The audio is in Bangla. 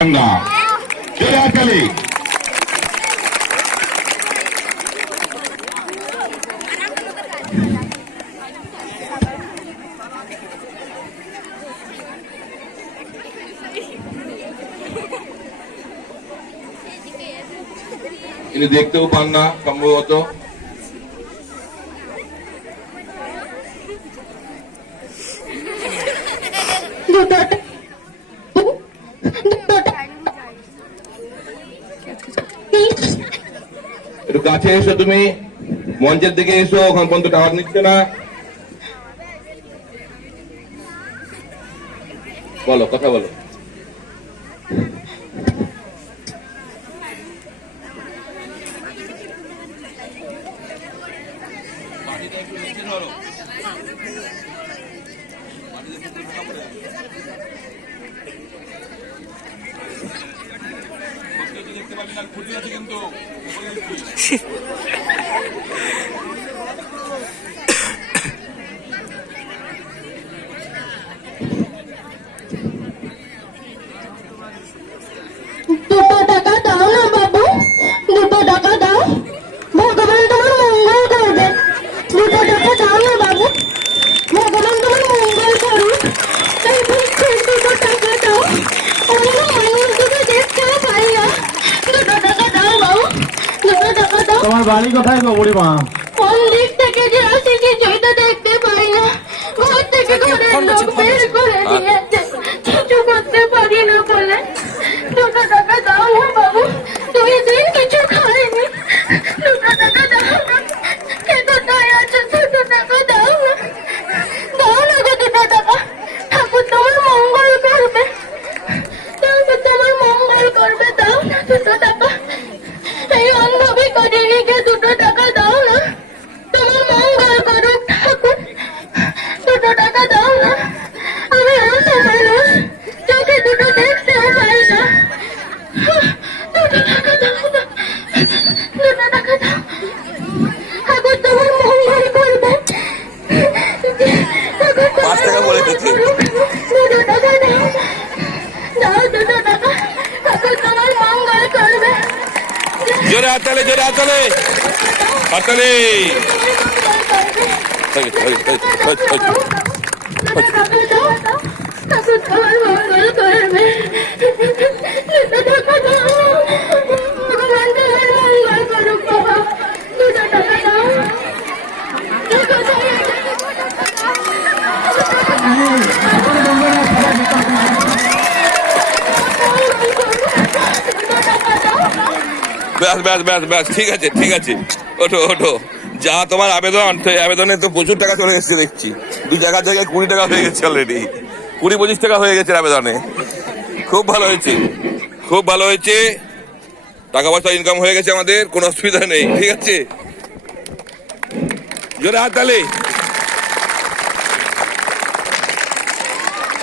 না জোরে হাততালি তিনি দেখতেও পান না সম্ভবত একটু কাছে এসো তুমি। মঞ্চের দিকে এসো, ওখান পর্যন্ত টাওয়ার নিচ্ছে না। বলো, কথা বলো। 불려지금도. তোমার বাড়ি কোথায় গো বুড়িমা পাঁচ টাকা বলে দিচ্ছি। দুটো টাকা দাও দাও দুটো ঠাকুর তোমার মঙ্গল করবে ব্যাস ব্যাস ব্যাস ব্যাস, ঠিক আছে ঠিক আছে। ওঠো ওঠো। যা তোমার আবেদন, সেই আবেদনে তো প্রচুর টাকা চলে এসেছে, দেখছি। দু জায়গা থেকে কুড়ি টাকা হয়ে গেছে অলরেডি কুড়ি পঁচিশ টাকা হয়ে গেছে আবেদনে। খুব ভালো হয়েছে। খুব ভালো হয়েছে। টাকা পয়সা ইনকাম হয়ে গেছে আমাদের, কোনো অসুবিধা নেই, ঠিক আছে? জোরে হাত তালি।